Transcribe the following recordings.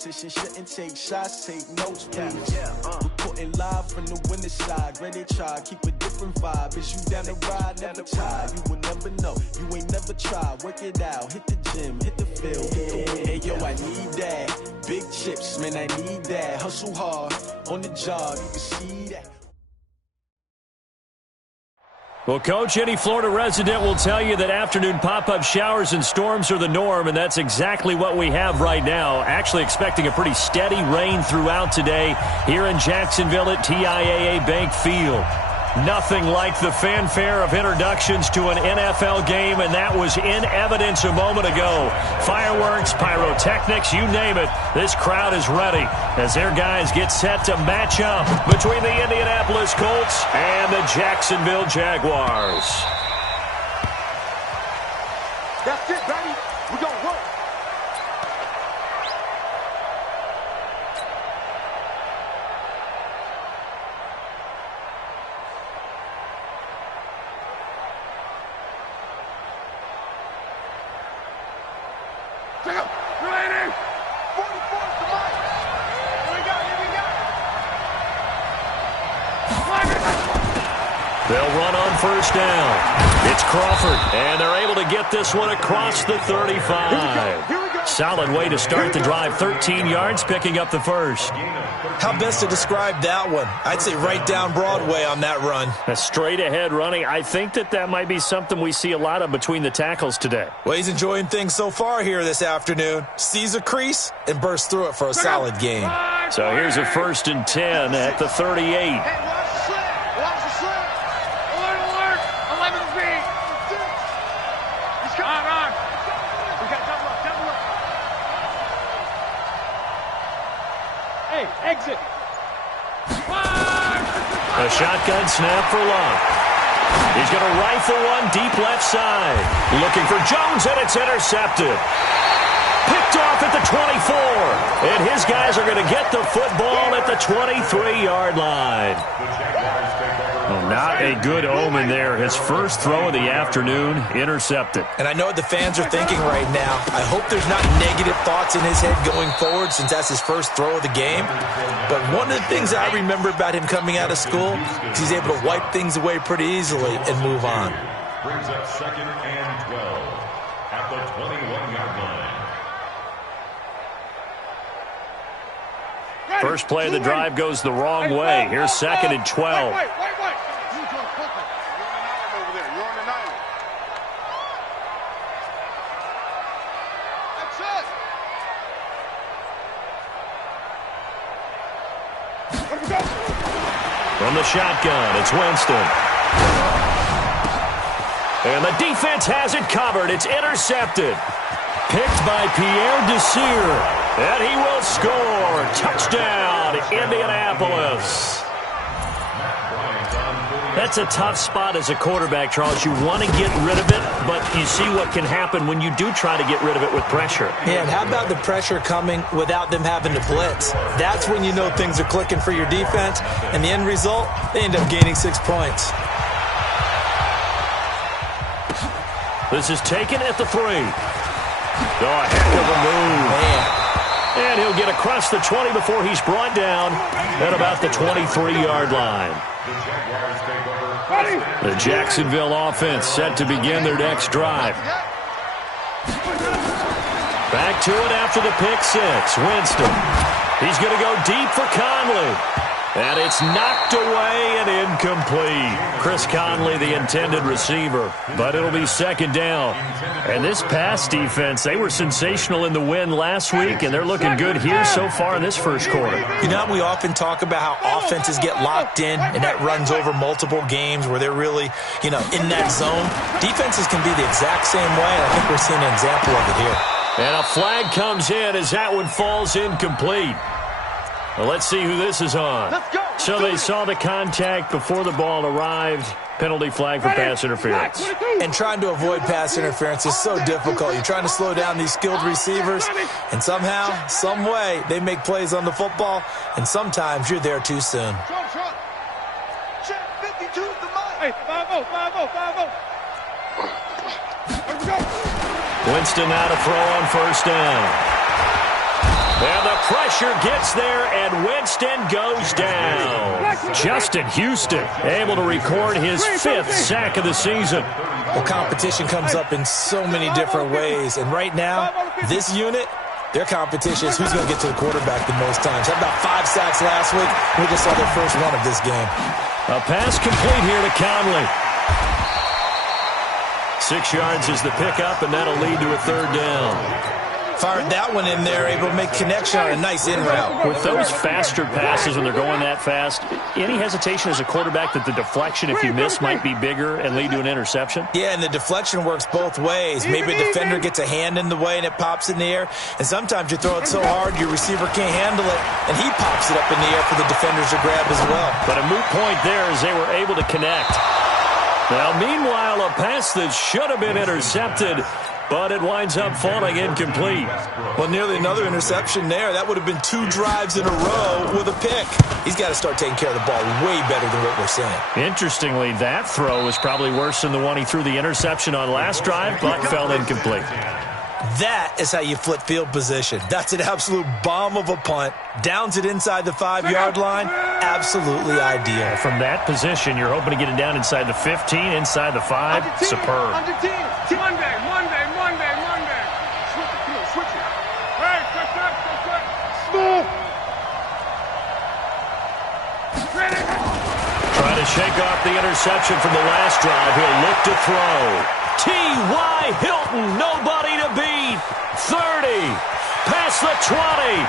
Shouldn't take shots, take notes, please. Reporting live from the winning side. Ready to try, keep a different vibe. Is you down the ride, never tired. You will never know, you ain't never tried. Work it out, hit the gym, hit the field, hit the win. Hey yo, I need that. Big chips, man, I need that. Hustle hard, on the job, you can see that. Well, Coach, any Florida resident will tell you that afternoon pop-up showers and storms are the norm, and that's exactly what we have right now. Actually expecting a pretty steady rain throughout today here in Jacksonville at TIAA Bank Field. Nothing like the fanfare of introductions to an NFL game, and that was in evidence a moment ago. Fireworks, pyrotechnics, you name it. This crowd is ready as their guys get set to match up between the Indianapolis Colts and the Jacksonville Jaguars. That's it, baby. We're going to work. Ready? 44 to Mike. Here we go. They'll run on first down. It's Crawford, and they're able to get this one across the 35. Here we go. Solid way to start the drive. 13 yards, picking up the first. How best to describe that one? I'd say right down Broadway on that run. A straight-ahead running. I think that might be something we see a lot of between the tackles today. Well, he's enjoying things so far here this afternoon. Sees a crease and bursts through it for a solid game. So here's a 1st and 10 at the 38. Hey, watch the slip. Watch the slip. Alert. 11 feet. He's coming on. We got double up. Hey, exit. A shotgun snap for Love. He's going to rifle one deep left side. Looking for Jones, and it's intercepted. Picked off at the 24. And his guys are going to get the football at the 23-yard line. Well, not a good omen there. His first throw of the afternoon, intercepted. And I know what the fans are thinking right now. I hope there's not negative thoughts in his head going forward since that's his first throw of the game. But one of the things I remember about him coming out of school is he's able to wipe things away pretty easily and move on. Brings up 2nd and 12 at the 21-yard line. First play of the drive goes the wrong way. Here's 2nd and 12. Wait. You're on an island over there. You're on an island. That's it. Let me go. From the shotgun, it's Winston. And the defense has it covered. It's intercepted. Picked by Pierre Desir. And he will score. Touchdown, Indianapolis. That's a tough spot as a quarterback, Charles. You want to get rid of it, but you see what can happen when you do try to get rid of it with pressure. Yeah, and how about the pressure coming without them having to blitz? That's when you know things are clicking for your defense. And the end result, they end up gaining 6 points. This is taken at the 3. Oh, a heck of a move. Man. And he'll get across the 20 before he's brought down at about the 23-yard line. The Jacksonville offense set to begin their next drive. Back to it after the pick 6. Winston. He's going to go deep for Conley. And it's knocked away and incomplete. Chris Conley, the intended receiver. But it'll be 2nd down. And this pass defense, they were sensational in the win last week, and they're looking good here so far in this first quarter. You know, we often talk about how offenses get locked in, and that runs over multiple games where they're really, in that zone. Defenses can be the exact same way, and I think we're seeing an example of it here. And a flag comes in as that one falls incomplete. Well, let's see who this is on. Let's go. So they saw the contact before the ball arrived. Penalty flag for pass interference. And trying to avoid pass interference is so difficult. You're trying to slow down these skilled receivers, and somehow, some way, they make plays on the football, and sometimes you're there too soon. Check 52 to Mike. Hey, 5-0. Here we go. Winston now to throw on first down. And the pressure gets there, and Winston goes down. Justin Houston able to record his 5th sack of the season. Well, competition comes up in so many different ways, and right now, this unit, their competition is who's going to get to the quarterback the most times. Had about 5 sacks last week. We just saw their first one of this game. A pass complete here to Conley. 6 yards is the pickup, and that'll lead to a 3rd down. Fired that one in there, able to make connection on a nice in route. With those faster passes when they're going that fast, any hesitation as a quarterback that the deflection, if you miss, might be bigger and lead to an interception? Yeah, and the deflection works both ways. Maybe a defender gets a hand in the way and it pops in the air, and sometimes you throw it so hard your receiver can't handle it, and he pops it up in the air for the defenders to grab as well. But a moot point there as they were able to connect. Now, meanwhile, a pass that should have been intercepted, but it winds up falling incomplete. Well, nearly another interception there. That would have been 2 drives in a row with a pick. He's got to start taking care of the ball way better than what we're seeing. Interestingly, that throw was probably worse than the one he threw the interception on last drive, but fell incomplete. That is how you flip field position. That's an absolute bomb of a punt. Downs it inside the 5-yard line. Absolutely ideal. From that position, you're hoping to get it down inside the 15, inside the 5. Superb. Switch it. Hey, quick. Smooth. Trying to shake off the interception from the last drive. He'll look to throw. T.Y. Hilton, nobody to beat. 30. Past the 20.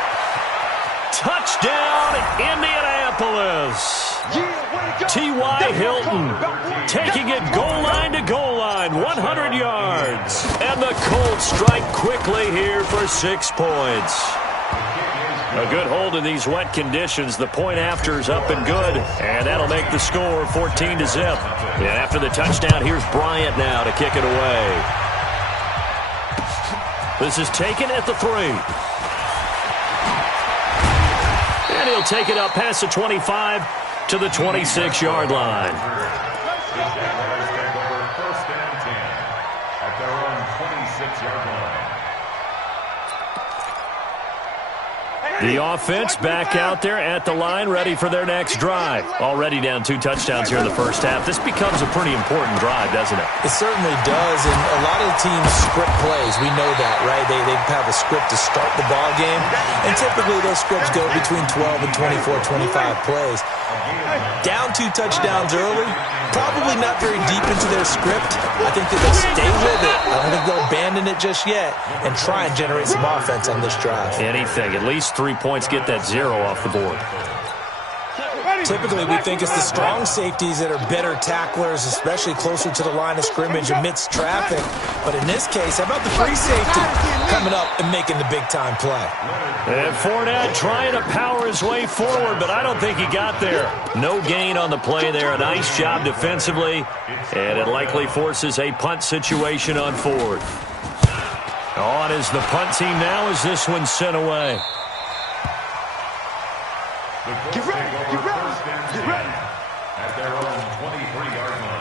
Touchdown, Indianapolis. T.Y. Hilton taking it goal line to goal line, 100 yards. And the Colts strike quickly here for 6 points. A good hold in these wet conditions. The point after is up and good, and that'll make the score 14-0. And after the touchdown, here's Bryant now to kick it away. This is taken at the 3. And he'll take it up past the 25 to the 26-yard line. First and 10 at their own 26-yard line. The offense back out there at the line, ready for their next drive. Already down 2 touchdowns here in the first half. This becomes a pretty important drive, doesn't it? It certainly does, and a lot of the teams script plays. We know that, right? They have a script to start the ball game, and typically those scripts go between 12 and 24, 25 plays. Down 2 touchdowns early, probably not very deep into their script. I think that they'll stay with it. I don't think they'll abandon it just yet and try and generate some offense on this drive. Anything. At least 3 points, get that 0 off the board. Typically, we think it's the strong safeties that are better tacklers, especially closer to the line of scrimmage amidst traffic. But in this case, how about the free safety coming up and making the big-time play? And Fournette trying to power his way forward, but I don't think he got there. No gain on the play there. A nice job defensively, and it likely forces a punt situation on 4th. On is the punt team now as this one's sent away. Get ready. At their own 23-yard line.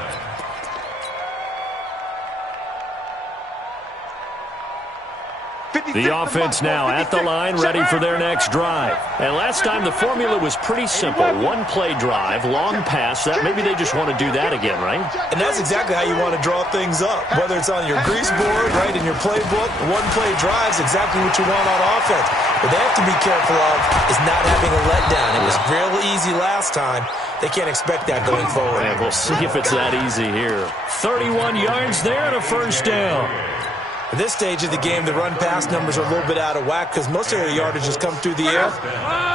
The offense now at the line, ready for their next drive. And last time the formula was pretty simple. 1-play drive, long pass. That maybe they just want to do that again, right? And that's exactly how you want to draw things up. Whether it's on your grease board, right, in your playbook, 1-play drive is exactly what you want on offense. What they have to be careful of is not having a letdown. It was real easy last time. They can't expect that going forward. And we'll see if it's that easy here. 31 yards there and a first down. At this stage of the game, the run-pass numbers are a little bit out of whack because most of their yardage has come through the air.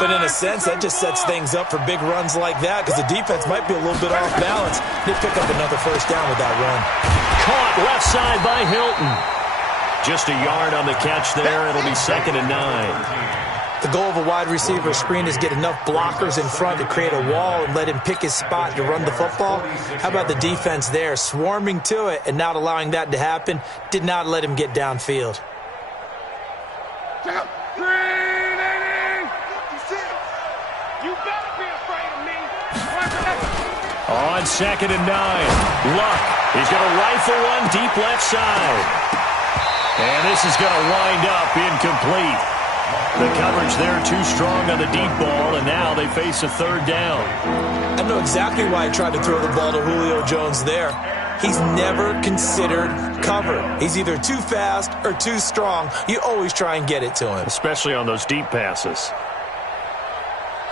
But in a sense, that just sets things up for big runs like that because the defense might be a little bit off balance. They pick up another first down with that run. Caught left side by Hilton. Just a yard on the catch there. It'll be 2nd and 9. The goal of a wide receiver screen is get enough blockers in front to create a wall and let him pick his spot to run the football. How about the defense there, swarming to it and not allowing that to happen? Did not let him get downfield. On 2nd and 9. Luck. He's going to rifle one deep left side. And this is going to wind up incomplete. The coverage there too strong on the deep ball, and now they face a third down. I know exactly why I tried to throw the ball to Julio Jones there. He's never considered cover. He's either too fast or too strong. You always try and get it to him. Especially on those deep passes.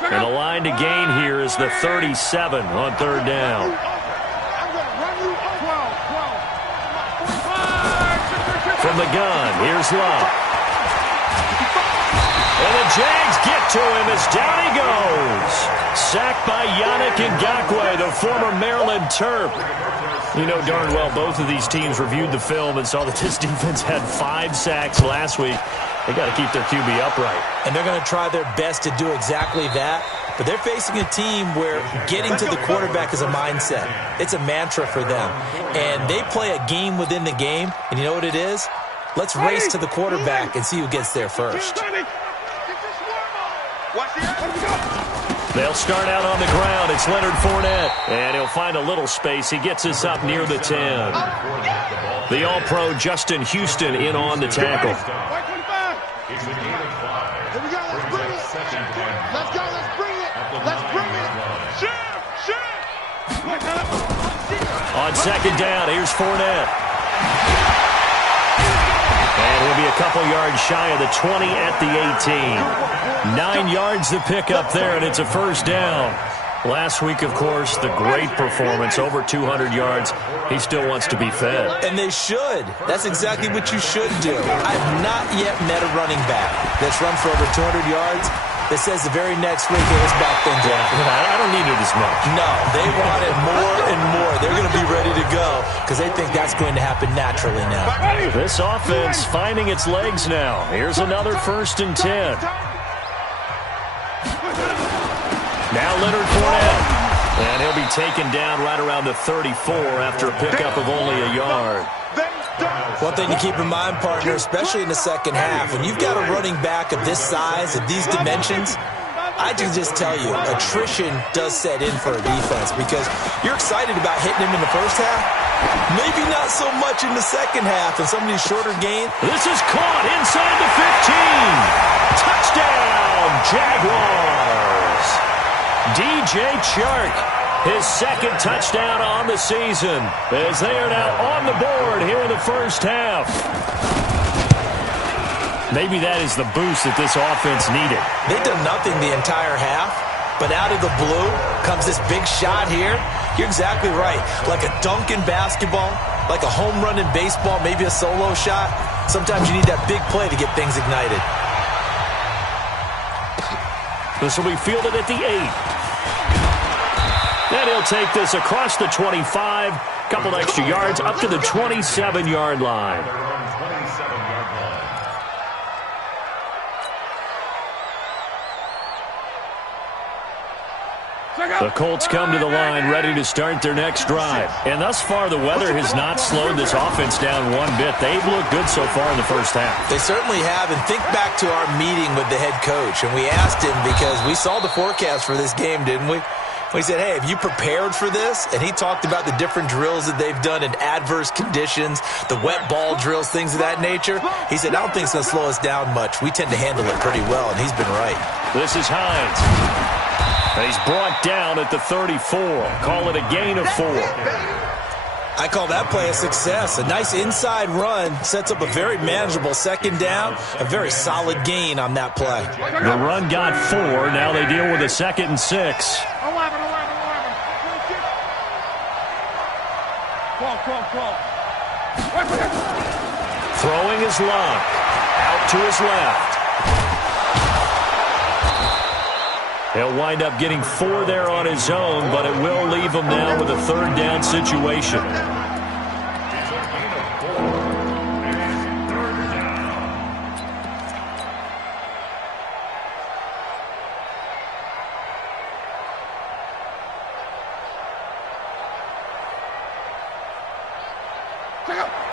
And the line to gain here is the 37 on third down. From the gun, here's Love. And the Jags get to him as down he goes. Sacked by Yannick Ngakoue, the former Maryland Terp. You know darn well both of these teams reviewed the film and saw that this defense had 5 sacks last week. They got to keep their QB upright. And they're going to try their best to do exactly that. But they're facing a team where getting to the quarterback is a mindset. It's a mantra for them. And they play a game within the game. And you know what it is? Let's race to the quarterback and see who gets there first. They'll start out on the ground. It's Leonard Fournette. And he'll find a little space. He gets us up near the 10. The All-Pro Justin Houston in on the tackle. Here we go, let's bring it. Let's go, let's bring it. Let's bring it. On second down, here's Fournette. And he'll be a couple yards shy of the 20 at the 18. 9 yards to pick up there, and it's a first down. Last week, of course, the great performance, over 200 yards. He still wants to be fed. And they should. That's exactly what you should do. I've not yet met a running back that's run for over 200 yards that says the very next week, hey, let's back things up. I don't need it as much. No, they want it more and more. They're going to be ready to go because they think that's going to happen naturally now. This offense finding its legs now. Here's another 1st and 10. Now Leonard Fournette. And he'll be taken down right around the 34 after a pickup of only a yard. One thing to keep in mind, partner, especially in the second half, when you've got a running back of this size, of these dimensions, I can just tell you, attrition does set in for a defense because you're excited about hitting him in the first half. Maybe not so much in the second half in some of these shorter games. This is caught inside the 15. Touchdown, Jaguars. DJ Chark, his second touchdown on the season, as they are now on the board here in the first half. Maybe that is the boost that this offense needed. They've done nothing the entire half, but out of the blue comes this big shot here. You're exactly right. Like a dunk in basketball, like a home run in baseball, maybe a solo shot. Sometimes you need that big play to get things ignited. This will be fielded at the 8. And he'll take this across the 25, couple extra yards, up to the 27-yard line. The Colts come to the line ready to start their next drive. And thus far, the weather has not slowed this offense down one bit. They've looked good so far in the first half. They certainly have. And think back to our meeting with the head coach. And we asked him because we saw the forecast for this game, didn't we? We said, hey, have you prepared for this? And he talked about the different drills that they've done in adverse conditions, the wet ball drills, things of that nature. He said, I don't think it's going to slow us down much. We tend to handle it pretty well, and he's been right. This is Hines. And he's brought down at the 34. Call it a gain of 4. I call that play a success. A nice inside run sets up a very manageable second down, a very solid gain on that play. The run got 4. Now they deal with a 2nd and 6. 11. Throwing his Love. Out to his left. He'll wind up getting 4 there on his own, but it will leave him now with a 3rd down situation.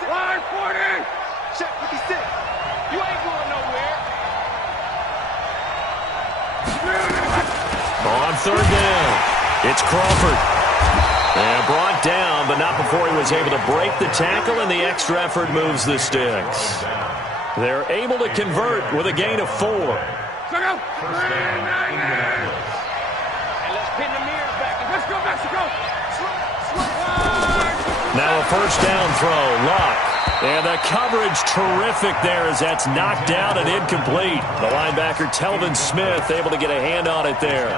Line 40. Check 56. You ain't going nowhere. On 3rd down, it's Crawford. And brought down, but not before he was able to break the tackle, and the extra effort moves the sticks. They're able to convert with a gain of 4. Go! And let's pin the mirrors back. Let's go, Mexico! Now a first down throw. Luck. And the coverage terrific there as that's knocked down and incomplete. The linebacker, Telvin Smith, able to get a hand on it there.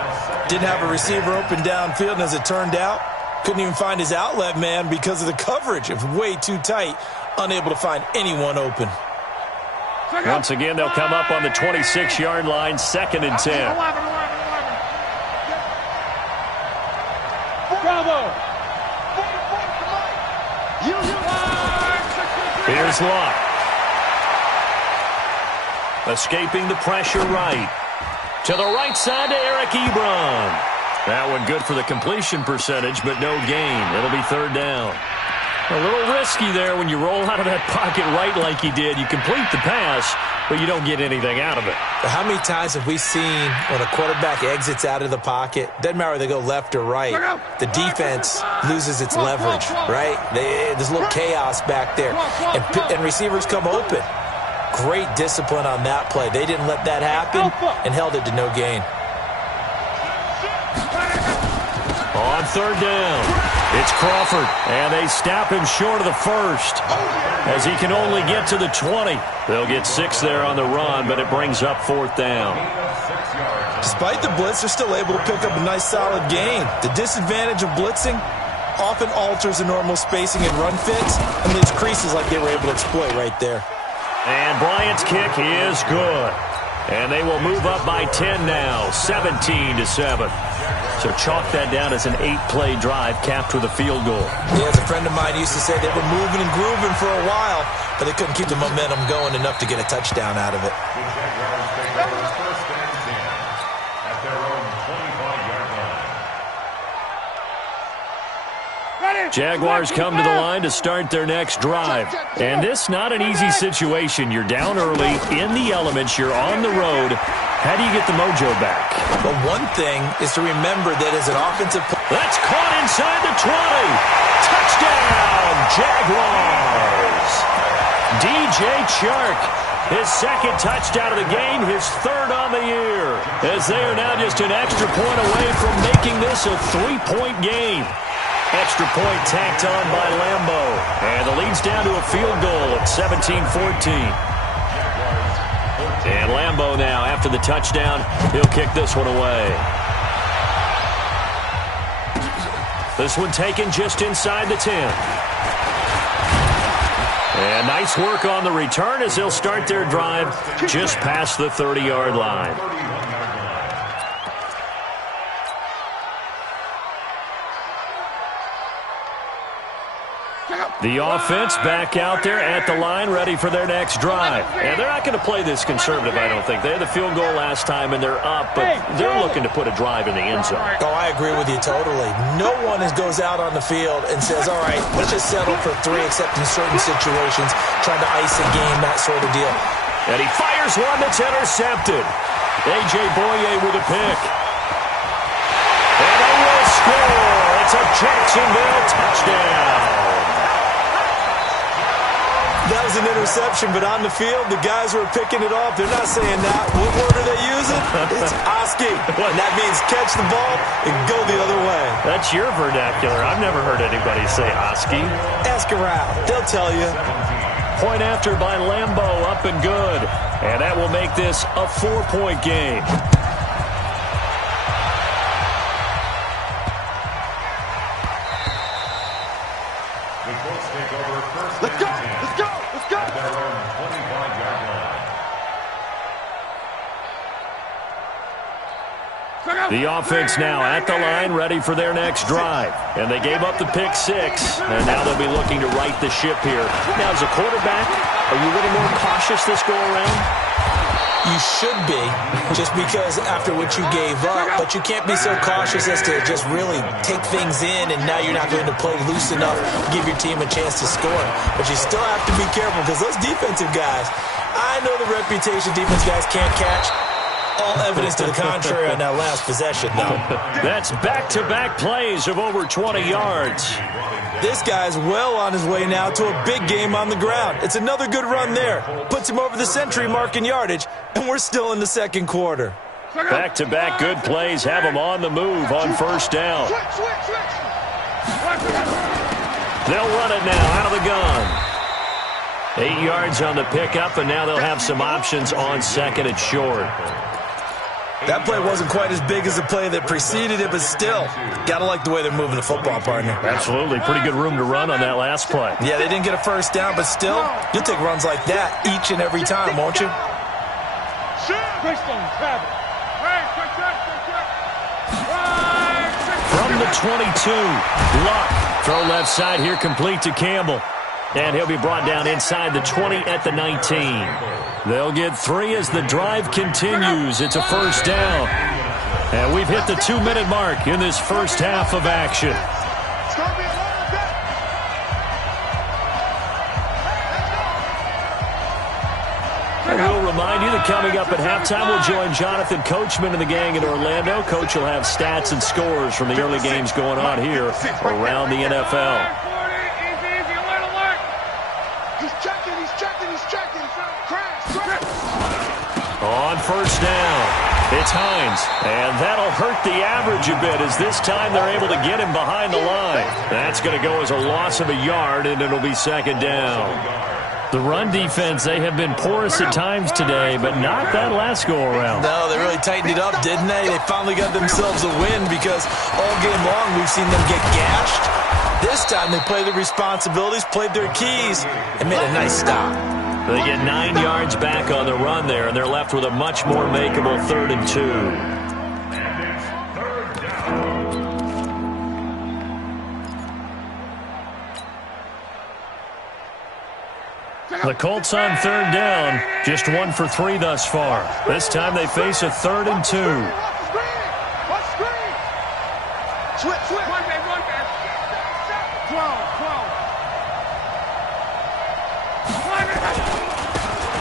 Didn't have a receiver open downfield, and as it turned out, couldn't even find his outlet man because of the coverage. It was way too tight, unable to find anyone open. Once again, they'll come up on the 26-yard line, 2nd and 10. Bravo! Here's Luck. Escaping the pressure right. To the right side to Eric Ebron. That one good for the completion percentage, but no gain. It'll be 3rd down. A little risky there when you roll out of that pocket right like he did. You complete the pass, but you don't get anything out of it. How many times have we seen when a quarterback exits out of the pocket, doesn't matter whether they go left or right, the defense loses its leverage, right? There's a little chaos back there, and receivers come open. Great discipline on that play. They didn't let that happen and held it to no gain. On 3rd down, it's Crawford, and they stop him short of the first as he can only get to the 20. They'll get 6 there on the run, but it brings up 4th down. Despite the blitz, they're still able to pick up a nice solid gain. The disadvantage of blitzing often alters the normal spacing and run fits and leaves creases like they were able to exploit right there. And Bryant's kick is good. And they will move up by 10 now, 17-7. So chalk that down as an 8-play drive capped with a field goal. Yeah, as a friend of mine used to say, they were moving and grooving for a while, but they couldn't keep the momentum going enough to get a touchdown out of it. First and 10 at their own 25-yard line. Jaguars come to the line to start their next drive. And this not an easy situation. You're down early, in the elements, you're on the road. How do you get the mojo back? Well, one thing is to remember that as an offensive player, that's caught inside the 20. Touchdown, Jaguars. DJ Chark, his 2nd touchdown of the game, his 3rd on the year. As they are now just an extra point away from making this a 3-point game. Extra point tacked on by Lambo. And the lead's down to a field goal at 17-14. And Lambo now, after the touchdown, he'll kick this one away. This one taken just inside the 10. And nice work on the return as they'll start their drive just past the 30-yard line. The offense back out there at the line, ready for their next drive. And they're not going to play this conservative, I don't think. They had the field goal last time, and they're up, but they're looking to put a drive in the end zone. Oh, I agree with you totally. No one goes out on the field and says, all right, let's just settle for 3, except in certain situations, trying to ice a game, that sort of deal. And he fires one that's intercepted. A.J. Boye with a pick. And they will score. It's a Jacksonville touchdown. That was an interception, but on the field, the guys who are picking it off, they're not saying that. What word are they using? It's Oski. And that means catch the ball and go the other way. That's your vernacular. I've never heard anybody say Oski. Ask around. They'll tell you. Point after by Lambo, up and good. And that will make this a 4-point game. Let's go! Let's go! Let's go! At their own 25-yard line. The offense now at the line, ready for their next drive. And they gave up the pick 6, and now they'll be looking to right the ship here. Now, as a quarterback, are you a little more cautious this go-around? You should be, just because after what you gave up, but you can't be so cautious as to just really take things in, and now you're not going to play loose enough to give your team a chance to score. But you still have to be careful, because those defensive guys, I know the reputation defense guys can't catch. All evidence to the contrary on that last possession, though. That's back-to-back plays of over 20 yards. This guy's well on his way now to a big game on the ground. It's another good run there. Puts him over the century mark in yardage, and we're still in the second quarter. Back-to-back good plays have him on the move on first down. They'll run it now out of the gun. 8 yards on the pickup, and now they'll have some options on second and short. That play wasn't quite as big as the play that preceded it, but still, gotta like the way they're moving the football, partner. Absolutely. Pretty good room to run on that last play. Yeah, they didn't get a first down, but still, you'll take runs like that each and every time, won't you? From the 22, Luck. Throw left side here, complete to Campbell. And he'll be brought down inside the 20 at the 19. They'll get 3 as the drive continues. It's a first down. And we've hit the 2-minute mark in this first half of action. And we'll remind you that coming up at halftime, we'll join Jonathan Coachman and the gang in Orlando. Coach will have stats and scores from the early games going on here around the NFL. On first down, it's Hines, and that'll hurt the average a bit as this time they're able to get him behind the line. That's going to go as a loss of a yard, and it'll be second down. The run defense, they have been porous at times today, but not that last go-around. No, they really tightened it up, didn't they? They finally got themselves a win because all game long we've seen them get gashed. This time they played their responsibilities, played their keys, and made a nice stop. They get 9 yards back on the run there, and they're left with a much more makeable 3rd and 2. The Colts on 3rd down, just 1 for 3 thus far. This time they face a 3rd and 2.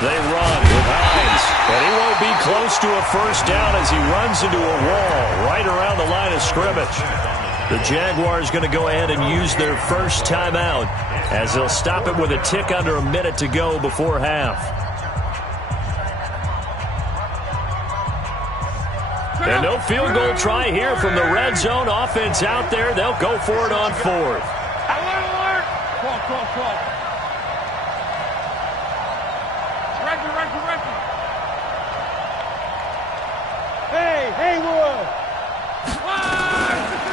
They run with Hines, and he won't be close to a first down as he runs into a wall right around the line of scrimmage. The Jaguars going to go ahead and use their first timeout as they'll stop it with a tick under a minute to go before half. And no field goal try here from the red zone. Offense out there. They'll go for it on 4th.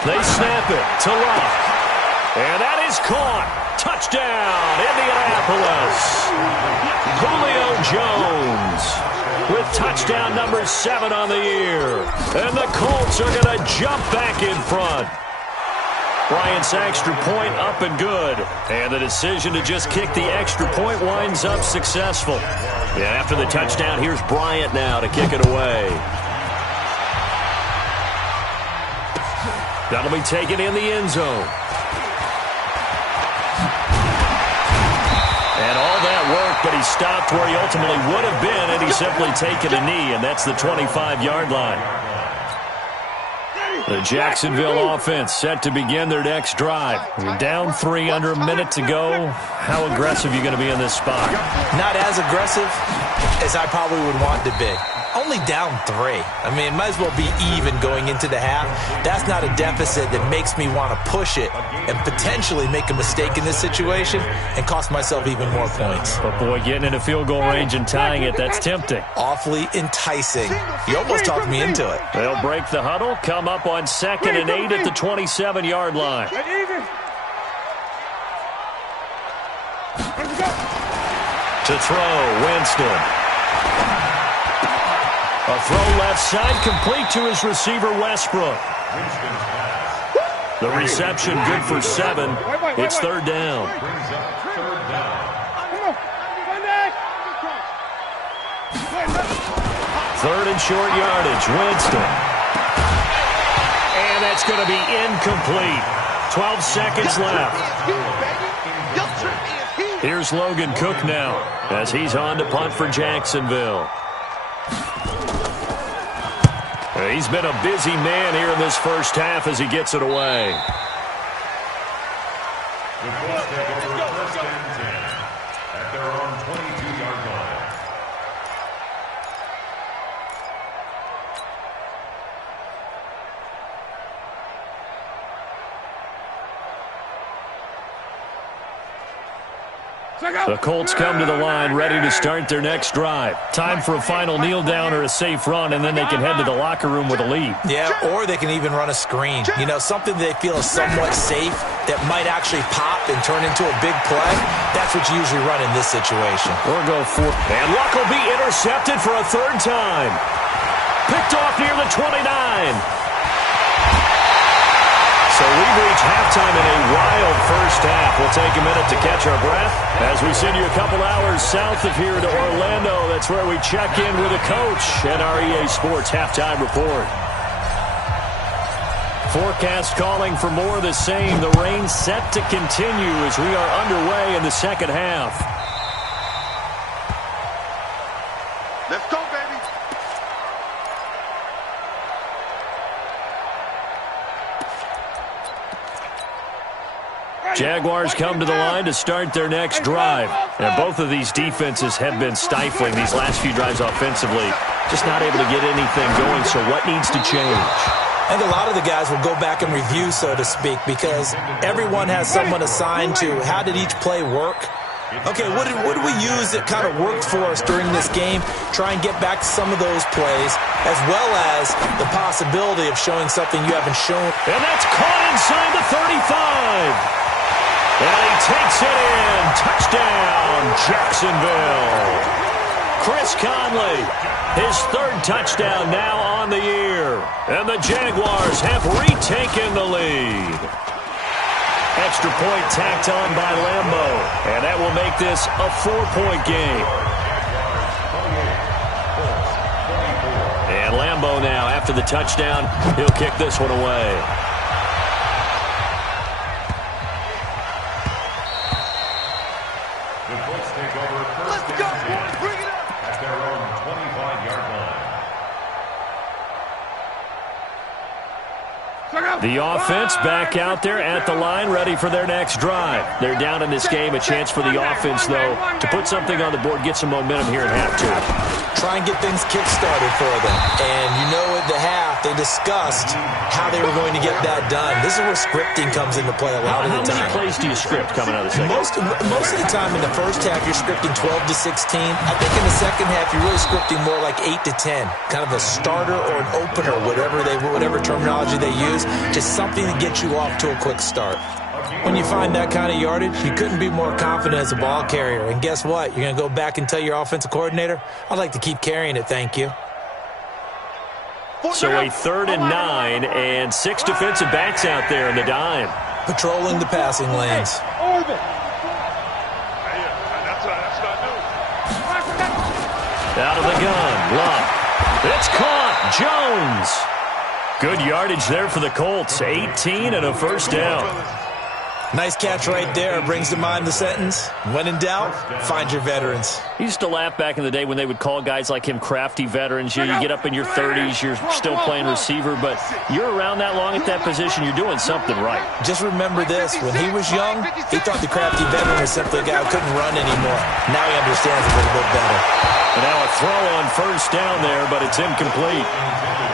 They snap it to Luck. And that is caught. Touchdown, Indianapolis. Julio Jones with touchdown number 7 on the year. And the Colts are going to jump back in front. Bryant's extra point up and good. And the decision to just kick the extra point winds up successful. Yeah, after the touchdown, here's Bryant now to kick it away. That'll be taken in the end zone. And all that work, but he stopped where he ultimately would have been, and he's simply taken a knee, and that's the 25-yard line. The Jacksonville offense set to begin their next drive. You're down 3 under a minute to go. How aggressive are you going to be in this spot? Not as aggressive as I probably would want to be. Only down 3. I mean, it might as well be even going into the half. That's not a deficit that makes me want to push it and potentially make a mistake in this situation and cost myself even more points. But, boy, getting into field goal range and tying it, that's tempting. Awfully enticing. You almost talked me into it. They'll break the huddle, come up on 2nd and 8 at the 27-yard line. To throw, Winston. A throw left side, complete to his receiver, Westbrook. The reception good for 7. It's 3rd down. 3rd and short yardage, Winston. And that's going to be incomplete. 12 seconds left. Here's Logan Cook now as he's on to punt for Jacksonville. He's been a busy man here in this first half as he gets it away. The Colts take over first and 10 at their own 22-yard line. The Colts come to the line ready to start their next drive. Time for a final kneel down or a safe run, and then they can head to the locker room with a lead. Yeah, or they can even run a screen. You know, something they feel is somewhat safe that might actually pop and turn into a big play. That's what you usually run in this situation. Or go for it. And Luck will be intercepted for a third time. Picked off near the 29. So we've reached halftime in a wild first half. We'll take a minute to catch our breath as we send you a couple hours south of here to Orlando. That's where we check in with the coach at our EA Sports Halftime Report. Forecast calling for more of the same. The rain set to continue as we are underway in the second half. Let's go, baby. Jaguars come to the line to start their next drive. And both of these defenses have been stifling these last few drives offensively. Just not able to get anything going, so what needs to change? I think a lot of the guys will go back and review, so to speak, because everyone has someone assigned to how did each play work. Okay, what did we use that kind of worked for us during this game? Try and get back to some of those plays, as well as the possibility of showing something you haven't shown. And that's caught inside the 35. And he takes it in. Touchdown, Jacksonville. Chris Conley, his third touchdown now on the year. And the Jaguars have retaken the lead. Extra point tacked on by Lambo. And that will make this a 4-point game. And Lambo now, after the touchdown, he'll kick this one away. The offense back out there at the line, ready for their next drive. They're down in this game. A chance for the offense, though, to put something on the board, get some momentum here in half two. Try and get things kick-started for them. And you know at the half, they discussed how they were going to get that done. This is where scripting comes into play a lot of the time. How many plays do you script coming out of the second? Most of the time in the first half, you're scripting 12 to 16. I think in the second half, you're really scripting more like 8 to 10. Kind of a starter or an opener, whatever terminology they use. Just something to get you off to a quick start. When you find that kind of yardage, you couldn't be more confident as a ball carrier. And guess what? You're going to go back and tell your offensive coordinator, I'd like to keep carrying it, thank you. So a 3rd and 9 and 6 defensive backs out there in the dime. Patrolling the passing lanes. Out of the gun, Luck. It's caught. Jones. Good yardage there for the Colts. 18 and a first down. Nice catch right there. Brings to mind the sentence, when in doubt, find your veterans. I used to laugh back in the day when they would call guys like him crafty veterans. You get up in your 30s, you're still playing receiver, but you're around that long at that position, you're doing something right. Just remember this. When he was young, he thought the crafty veteran was simply a guy who couldn't run anymore. Now he understands a little bit better. And now a throw on first down there, but it's incomplete.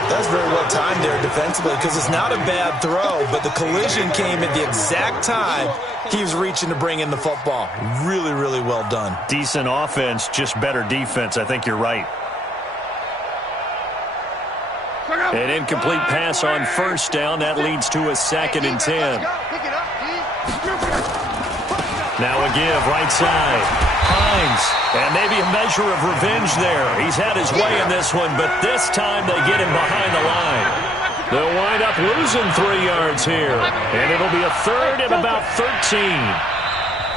That's very well timed there defensively because it's not a bad throw, but the collision came at the exact time he was reaching to bring in the football. Really, really well done. Decent offense, just better defense. I think you're right. An incomplete pass on first down. That leads to a 2nd and 10. Now a give, right side. Hines, and maybe a measure of revenge there. He's had his way in this one, but this time they get him behind the line. They'll wind up losing 3 yards here, and it'll be a 3rd and about 13.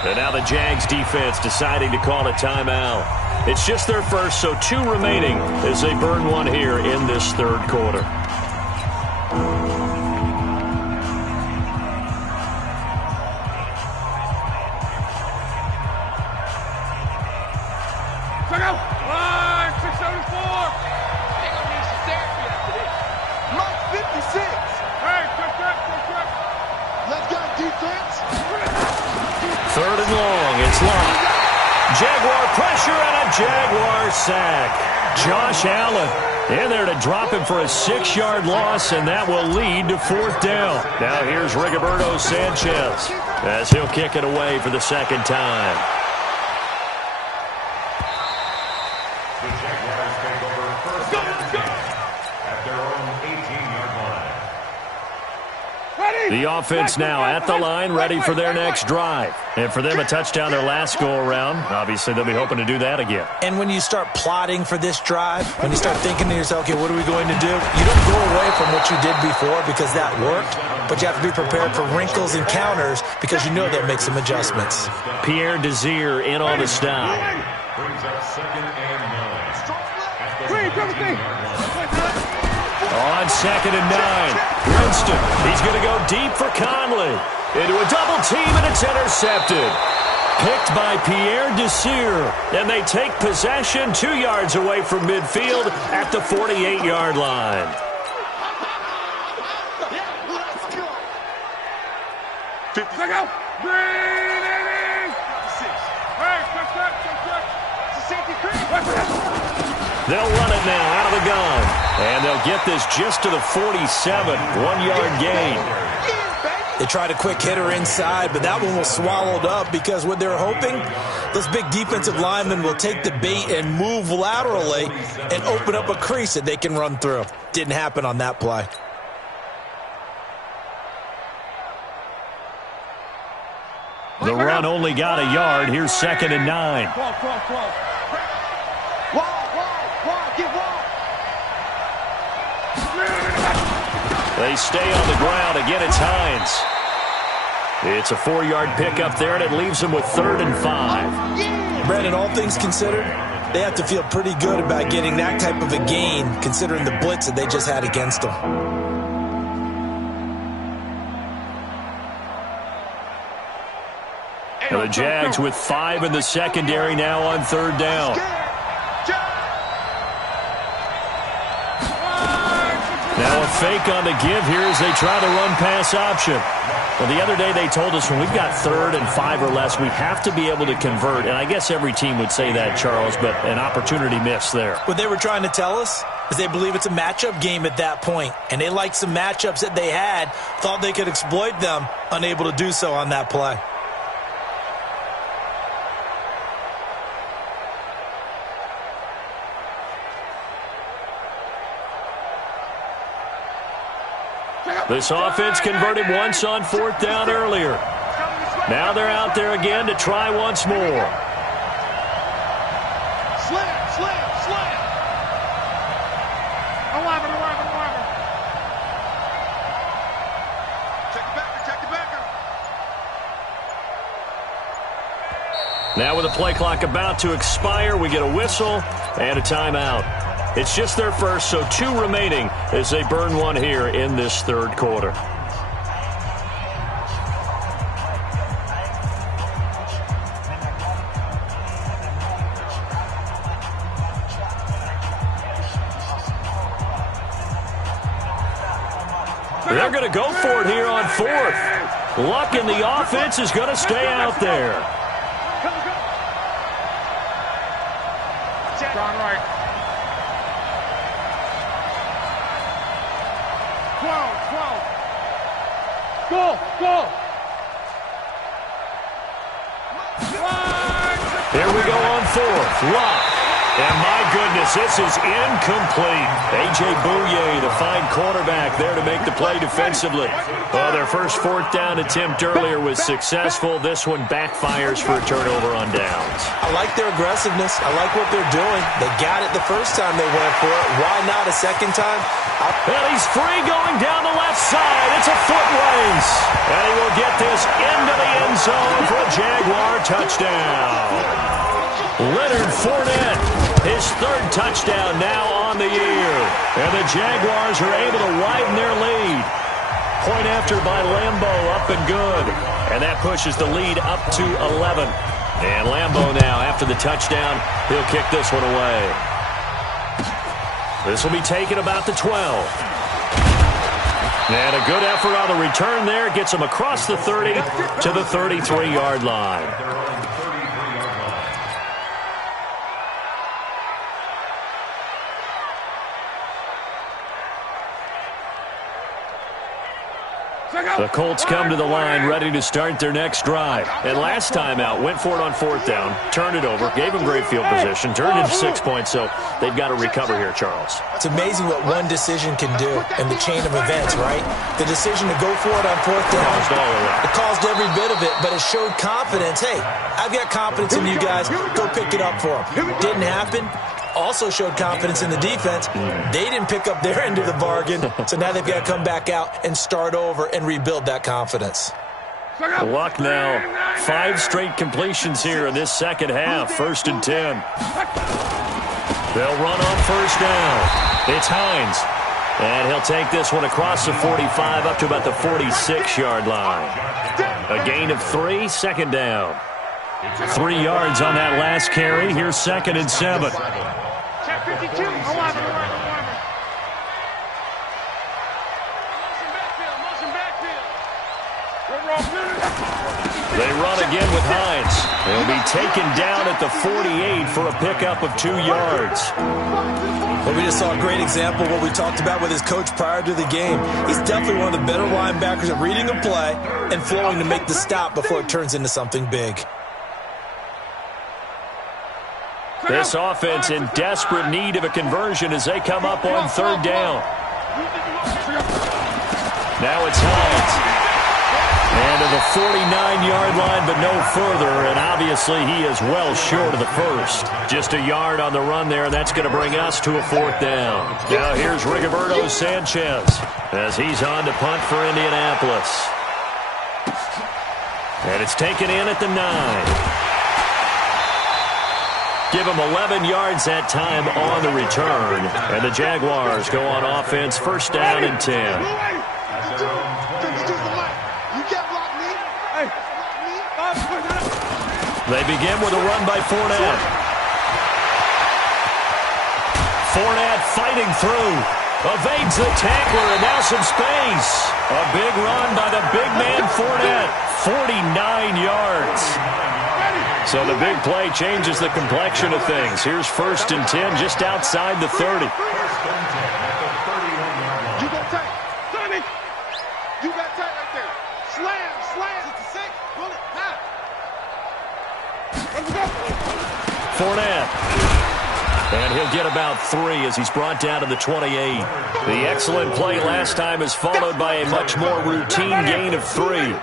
And now the Jags defense deciding to call a timeout. It's just their first, so 2 remaining as they burn one here in this 3rd quarter. Jaguar pressure and a Jaguar sack. Josh Allen in there to drop him for a 6-yard loss, and that will lead to fourth down. Now here's Rigoberto Sanchez as he'll kick it away for the second time. The Jaguars take over first and 10 at their own 18-yard line. The offense now at the line, ready for their next drive. And for them, a touchdown their last go-around. Obviously, they'll be hoping to do that again. And when you start plotting for this drive, when you start thinking to yourself, okay, what are we going to do? You don't go away from what you did before because that worked, but you have to be prepared for wrinkles and counters because you know they'll make some adjustments. Pierre Desir in on the stop. Brings up second and 9 at the 18-yard line. On second and 9, Winston. He's going to go deep for Conley. Into a double team, and it's intercepted. Picked by Pierre Desir. And they take possession 2 yards away from midfield at the 48-yard line. They'll run it now out of the gun. And they'll get this just to the 47, 1-yard gain. They tried a quick hitter inside, but that one was swallowed up because what they're hoping, those big defensive linemen will take the bait and move laterally and open up a crease that they can run through. Didn't happen on that play. The run only got a yard. Here's second and 9. They stay on the ground. Again, it's Hines. It's a 4-yard pickup there, and it leaves them with 3rd and 5. Brandon, all things considered, they have to feel pretty good about getting that type of a gain, considering the blitz that they just had against them. The Jags with 5 in the secondary now on 3rd down. Now a fake on the give here as they try to run pass option. Well, the other day they told us when we've got 3rd and 5 or less, we have to be able to convert. And I guess every team would say that, Charles, but an opportunity missed there. What they were trying to tell us is they believe it's a matchup game at that point. And they liked some matchups that they had, thought they could exploit them, unable to do so on that play. This offense converted once on 4th down earlier. Now they're out there again to try once more. Slam. 11. Check the backer. Now with the play clock about to expire, we get a whistle and a timeout. It's just their first, so 2 remaining as they burn one here in this 3rd quarter. They're going to go for it here on 4th. Luck in the offense is going to stay out there. John Wright. 12. Go. Here we go on 4th. Luck. And my goodness, this is incomplete. A.J. Bouye, the fine quarterback, there to make the play defensively. Well, their first 4th down attempt earlier was successful. This one backfires for a turnover on downs. I like their aggressiveness. I like what they're doing. They got it the first time they went for it. Why not a second time? Well, he's free going down the left side. It's a foot race. And he will get this into the end zone for a Jaguar touchdown. Leonard Fournette, his 3rd touchdown now on the year. And the Jaguars are able to widen their lead. Point after by Lambeau, up and good. And that pushes the lead up to 11. And Lambeau now, after the touchdown, he'll kick this one away. This will be taken about the 12. And a good effort on the return there. Gets him across the 30 to the 33-yard line. The Colts come to the line ready to start their next drive. And last time out, went for it on 4th down, turned it over, gave them great field position, turned it into 6 points, so they've got to recover here, Charles. It's amazing what one decision can do in the chain of events, right? The decision to go for it on 4th down. Caused all of that. It caused every bit of it, but it showed confidence. Hey, I've got confidence in you guys. Go pick it up for them. Didn't happen. Also showed confidence in the defense. They didn't pick up their end of the bargain, so now they've got to come back out and start over and rebuild that confidence. Luck now. 5 straight completions here in this second half. 1st and 10. They'll run on 1st down. It's Hines. And he'll take this one across the 45 up to about the 46-yard line. A gain of 3, 2nd down. 3 yards on that last carry. Here's 2nd and 7. Check 52. Motion backfield. They run again with Hines. He'll be taken down at the 48 for a pickup of 2 yards. Well, we just saw a great example of what we talked about with his coach prior to the game. He's definitely one of the better linebackers at reading a play and flowing to make the stop before it turns into something big. This offense in desperate need of a conversion as they come up on 3rd down. Now it's Hines. And to the 49-yard line, but no further, and obviously he is well short of the first. Just a yard on the run there, and that's going to bring us to a 4th down. Now here's Rigoberto Sanchez as he's on to punt for Indianapolis. And it's taken in at the 9. Give them 11 yards that time on the return. And the Jaguars go on offense, 1st down and 10. They begin with a run by Fournette. Fournette fighting through. Evades the tackler, and now some space. A big run by the big man Fournette. 49 yards. So the big play changes the complexion of things. Here's 1st and 10 just outside the 30. You got tight. Tommy, you got tight right there. Slam. 66. Pull it. Pass. Let's go. Fournette. And he'll get about 3 as he's brought down to the 28. The excellent play last time is followed by a much more routine gain of 3.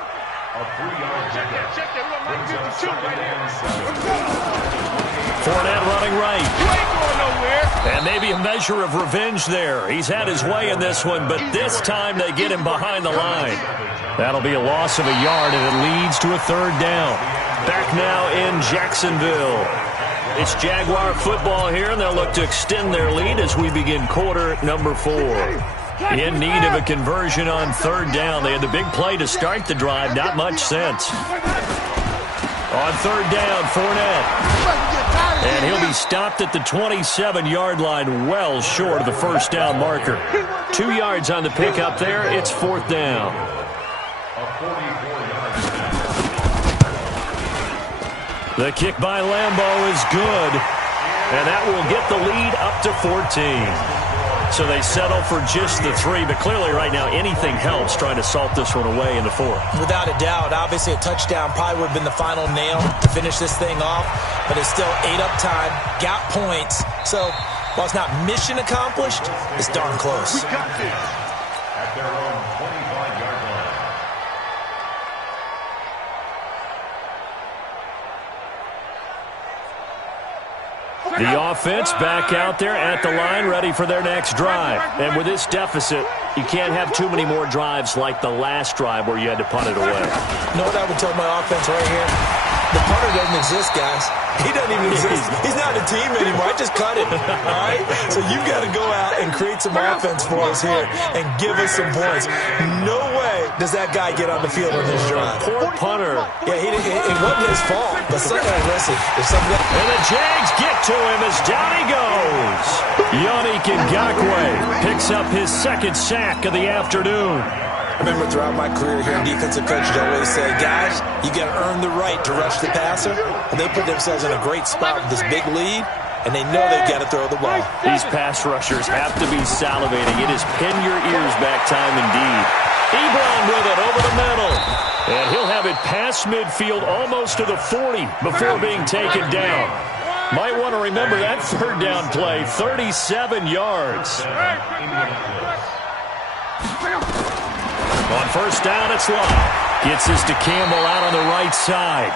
Fournette running right. You ain't going nowhere. And maybe a measure of revenge there. He's had his way in this one, but this time they get him behind the line. That'll be a loss of a yard, and it leads to a 3rd down. Back now in Jacksonville. It's Jaguar football here, and they'll look to extend their lead as we begin quarter number 4. In need of a conversion on 3rd down. They had the big play to start the drive. Not much sense. On 3rd down, Fournette. And he'll be stopped at the 27-yard line, well short of the 1st down marker. 2 yards on the pickup there. It's 4th down. The kick by Lambeau is good. And that will get the lead up to 14. So they settle for just the 3, but clearly right now anything helps trying to salt this one away in the 4th. Without a doubt, obviously a touchdown probably would have been the final nail to finish this thing off, but it's still 8 up time, got points. So while it's not mission accomplished, it's darn close. We got this at their own 25-yard line. The offense back out there at the line, ready for their next drive. And with this deficit, you can't have too many more drives like the last drive where you had to punt it away. You know what I would tell my offense right here? The punter doesn't exist, guys. He doesn't even exist. He's not a team anymore. I just cut him, all right? So you've got to go out and create some offense for us here and give us some points. No way does that guy get on the field on this drive. Poor punter. Yeah, it wasn't his fault. But listen, if somebody... And the Jags get to him as down he goes. Yannick Ngakoue picks up his 2nd sack of the afternoon. I remember throughout my career here in defensive coach, I always say, guys, you got to earn the right to rush the passer. And they put themselves in a great spot with this big lead, and they know they've got to throw the ball. These pass rushers have to be salivating. It is pin your ears back time indeed. Ebron with it over the middle. And he'll have it past midfield almost to the 40 before being taken down. Might want to remember that third down play, 37 yards. On first down, it's Love. Gets this to Campbell out on the right side.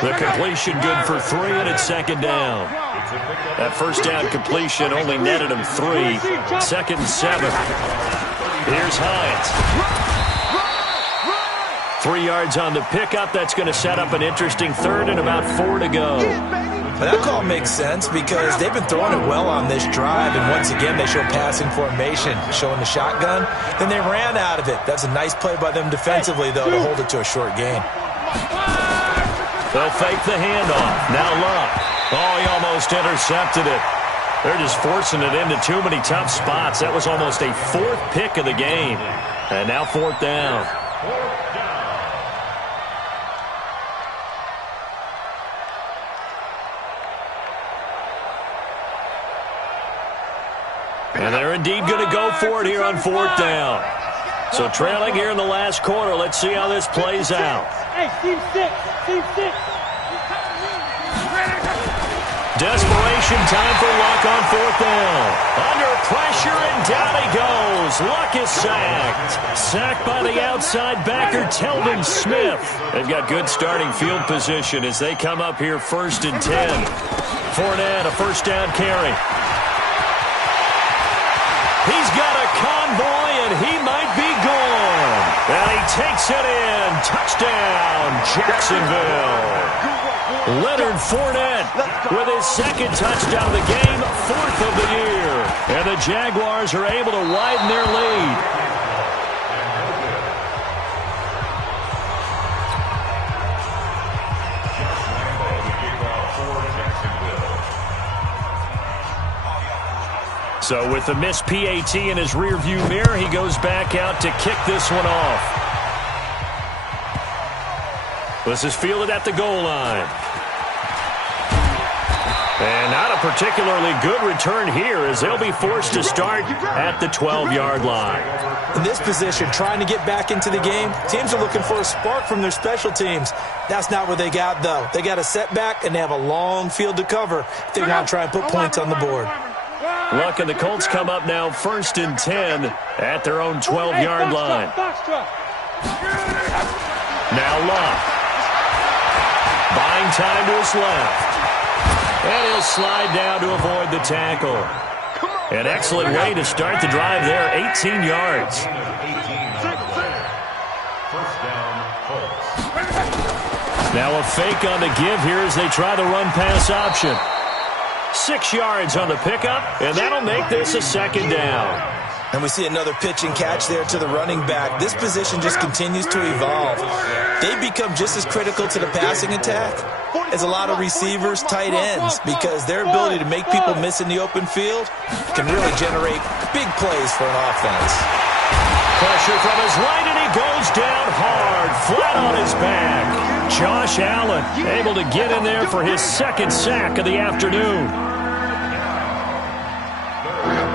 The completion good for 3, and it's second down. That first down completion only netted him 3. Second and 7. Here's Hines. 3 yards on the pickup. That's going to set up an interesting third and about 4 to go. Well, that call makes sense because they've been throwing it well on this drive, and once again they show passing formation, showing the shotgun. Then they ran out of it. That's a nice play by them defensively, though, to hold it to a short gain. They'll fake the handoff. Now Love. Oh, he almost intercepted it. They're just forcing it into too many tough spots. That was almost a 4th pick of the game. And now 4th down. And they're indeed going to go for it here on 4th down. So trailing here in the last quarter. Let's see how this plays out. Hey, team 6. Team 6. Desperation time for Luck on 4th down. Under pressure, and down he goes. Luck is sacked. Sacked by the outside backer, Telvin Smith. They've got good starting field position as they come up here 1st and 10. Fournette, a first down carry. He's got a convoy, and he might be gone. And he takes it in. Touchdown, Jacksonville. Leonard Fournette with his 2nd touchdown of the game, 4th of the year. And the Jaguars are able to widen their lead. So with the missed PAT in his rearview mirror, he goes back out to kick this one off. This is fielded at the goal line. And not a particularly good return here as they'll be forced to start at the 12-yard line. In this position, trying to get back into the game, teams are looking for a spark from their special teams. That's not what they got, though. They got a setback, and they have a long field to cover if they want to try and put points on the board. Luck and the Colts come up now 1st and 10 at their own 12-yard line. Now Luck. Buying time to his left. And he'll slide down to avoid the tackle. An excellent way to start the drive there, 18 yards. Now a fake on the give here as they try the run-pass option. 6 yards on the pickup, and that'll make this a 2nd down. And we see another pitch and catch there to the running back. This position just continues to evolve. They become just as critical to the passing attack as a lot of receivers, tight ends, because their ability to make people miss in the open field can really generate big plays for an offense. Pressure from his right, and he goes down hard, flat on his back. Josh Allen able to get in there for his 2nd sack of the afternoon.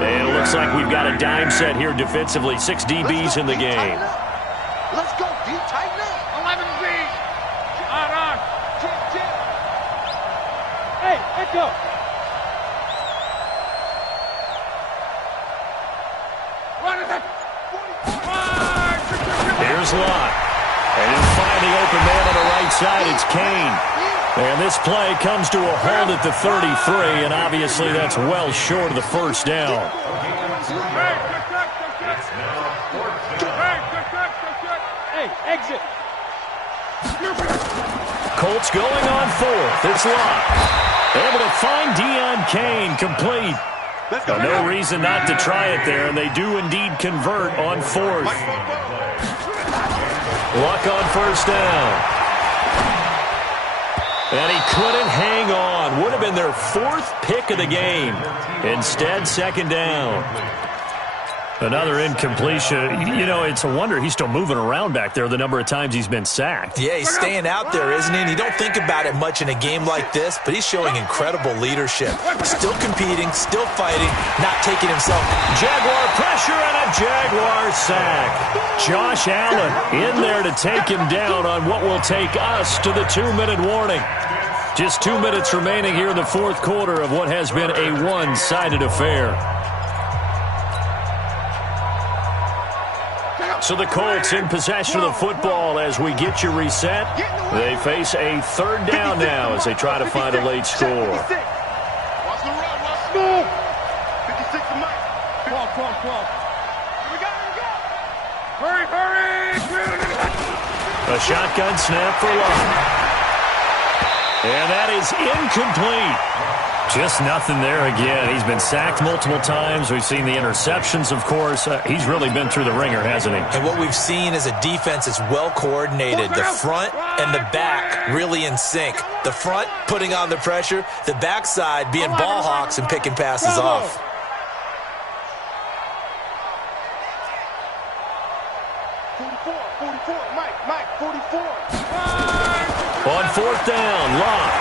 And it looks like we've got a dime set here defensively. 6 DBs in the game. Let's go, D. Tighten up. 11 B. On. Hey, let's go. Run it. Here's Lott. And he'll find the open man on the right side. It's Kane. And this play comes to a halt at the 33, and obviously that's well short of the first down. Hey, exit. Colts going on 4th. It's Lott. Able to find Deon Kane, complete. No reason not to try it there, and they do indeed convert on 4th. Luck on first down. And he couldn't hang on. Would have been their 4th pick of the game. Instead, 2nd down. Another incompletion. You know, it's a wonder he's still moving around back there the number of times he's been sacked. Yeah, he's staying out there, isn't he? And you don't think about it much in a game like this, but he's showing incredible leadership. Still competing, still fighting, not taking himself. Jaguar pressure and a Jaguar sack. Josh Allen in there to take him down on what will take us to the 2-minute warning. Just 2 minutes remaining here in the fourth quarter of what has been a one-sided affair. So the Colts in possession of the football as we get you reset. They face a third down now as they try to find a late score. Watch the run, watch the move. 56 to Mike. Here we go. Hurry. A shotgun snap for Love. And that is incomplete. Just nothing there again. He's been sacked multiple times. We've seen the interceptions, of course. He's really been through the ringer, hasn't he? And what we've seen is a defense that's well coordinated. The front and the back really in sync. The front putting on the pressure. The backside being ball hawks and picking passes off. Mike, 44. On fourth down, Locke.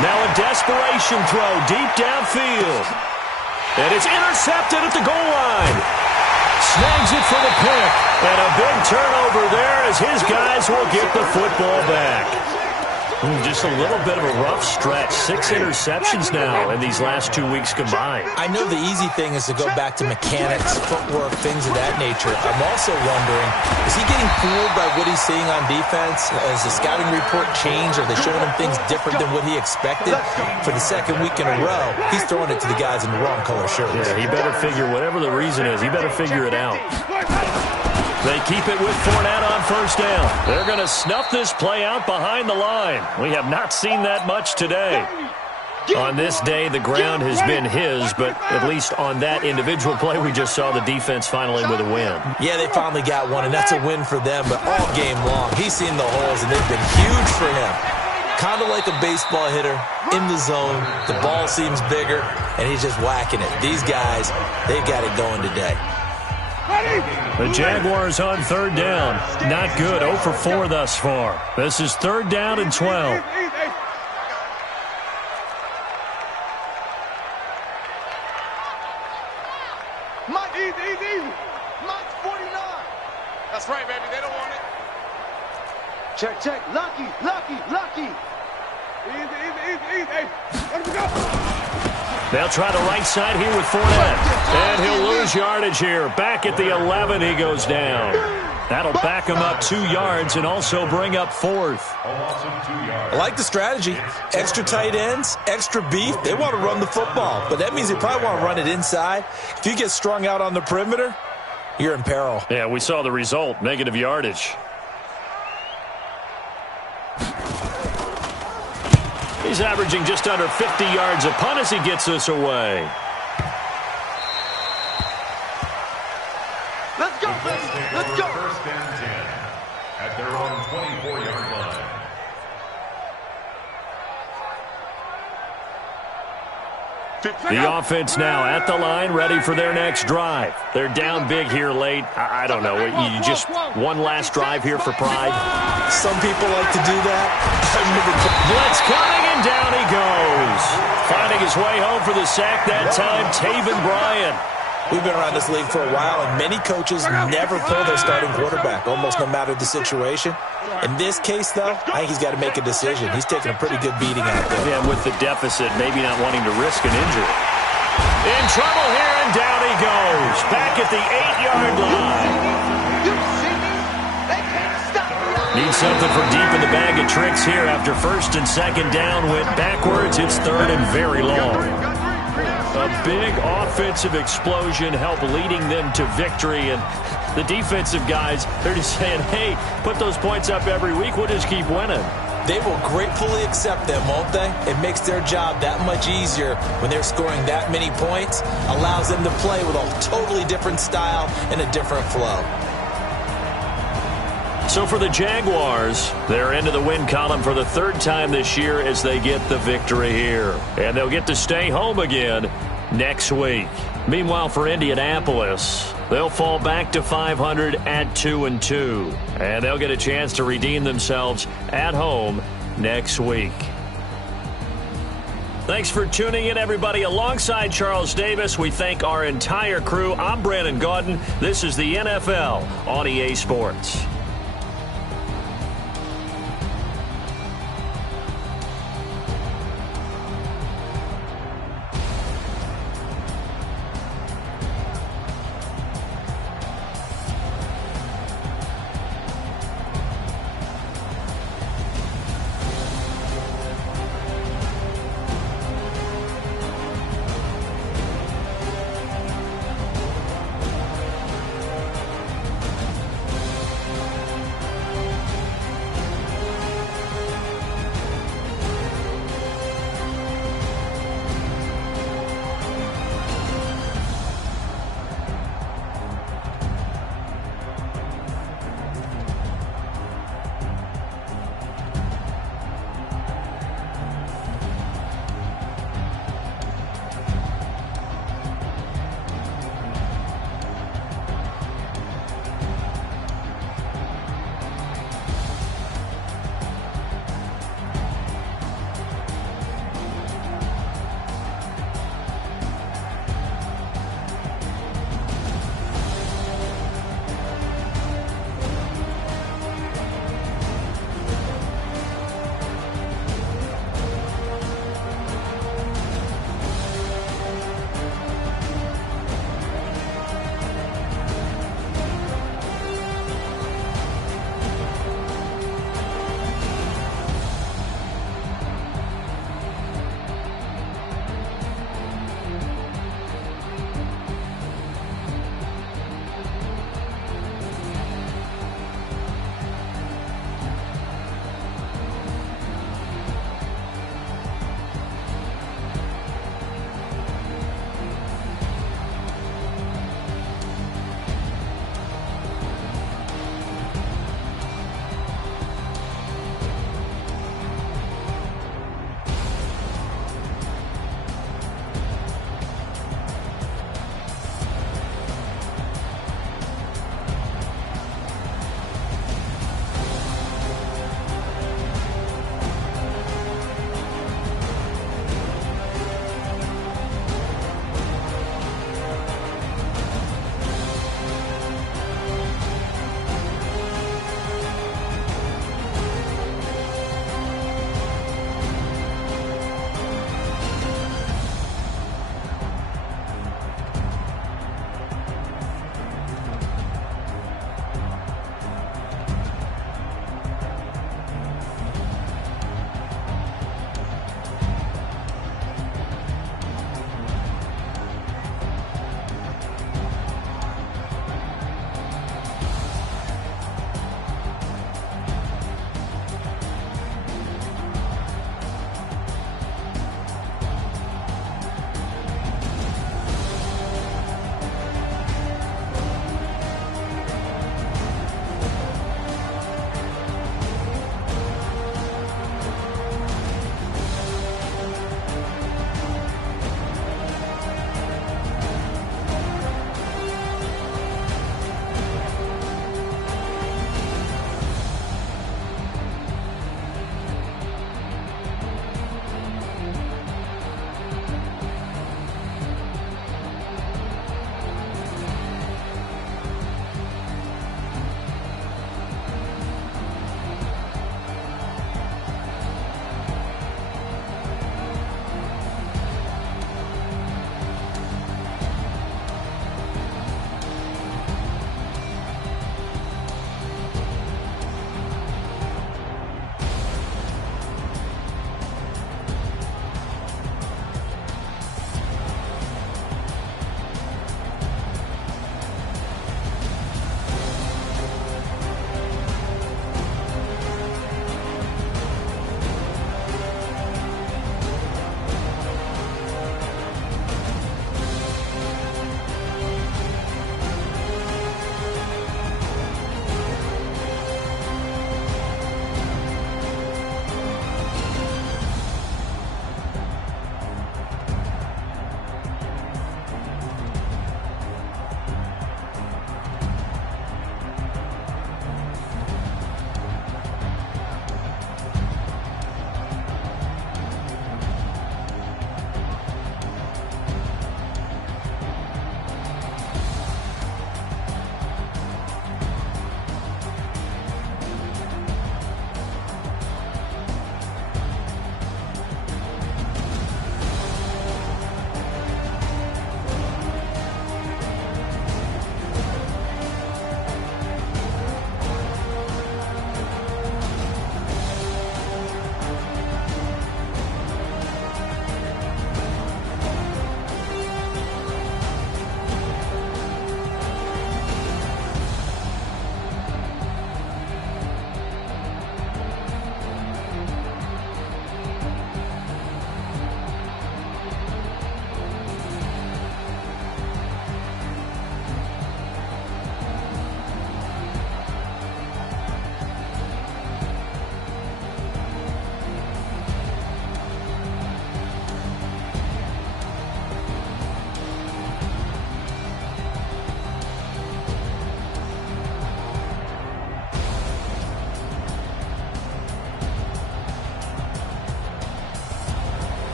Now a desperation throw deep downfield. And it's intercepted at the goal line. Snags it for the pick. And a big turnover there as his guys will get the football back. Just a little bit of a rough stretch. 6 interceptions now in these last 2 weeks combined. I know the easy thing is to go back to mechanics, footwork, things of that nature. I'm also wondering, is he getting fooled by what he's seeing on defense? Has the scouting report changed? Are they showing him things different than what he expected? For the second week in a row, he's throwing it to the guys in the wrong color shirts. Yeah, he better figure, whatever the reason is, he better figure it out. They keep it with Fournette on first down. They're going to snuff this play out behind the line. We have not seen that much today. On this day, the ground has been his, but at least on that individual play, we just saw the defense finally with a win. Yeah, they finally got one, and that's a win for them, but all game long, he's seen the holes, and they've been huge for him. Kind of like a baseball hitter in the zone. The ball seems bigger, and he's just whacking it. These guys, they've got it going today. The Jaguars on third down. Not good. 0 for 4 thus far. This is third down and 12. Mike, easy. Mike's 49. That's right, baby. They don't want it. Check. Lucky. Easy. Hey, let him go. They'll try the right side here with Fournette. And he'll lose yardage here. Back at the 11, he goes down. That'll back him up 2 yards and also bring up fourth. I like the strategy. Extra tight ends, extra beef. They want to run the football, but that means they probably want to run it inside. If you get strung out on the perimeter, you're in peril. Yeah, we saw the result, negative yardage. He's averaging just under 50 yards a punt as he gets this away. Let's go, baby. Let's go. First and 10 at their own 24-yard line. The offense now at the line, ready for their next drive. They're down big here late. I don't know. You just one last drive here for pride. Some people like to do that. Blitz coming, and down he goes. Finding his way home for the sack that time, Taven Bryan. We've been around this league for a while, and many coaches never pull their starting quarterback, almost no matter the situation. In this case, though, I think he's got to make a decision. He's taking a pretty good beating out there. Yeah, with the deficit, maybe not wanting to risk an injury. In trouble here, and down he goes. Back at the 8-yard line. Need something from deep in the bag of tricks here after first and second down went backwards. It's third and very long. A big offensive explosion helped leading them to victory, and the defensive guys, they're just saying, hey, put those points up every week, we'll just keep winning. They will gratefully accept them, won't they? It makes their job that much easier when they're scoring that many points, allows them to play with a totally different style and a different flow. So for the Jaguars, they're into the win column for the third time this year as they get the victory here. And they'll get to stay home again next week. Meanwhile, for Indianapolis, they'll fall back to 500 at 2-2. And they'll get a chance to redeem themselves at home next week. Thanks for tuning in, everybody. Alongside Charles Davis, we thank our entire crew. I'm Brandon Gaudin. This is the NFL on EA Sports.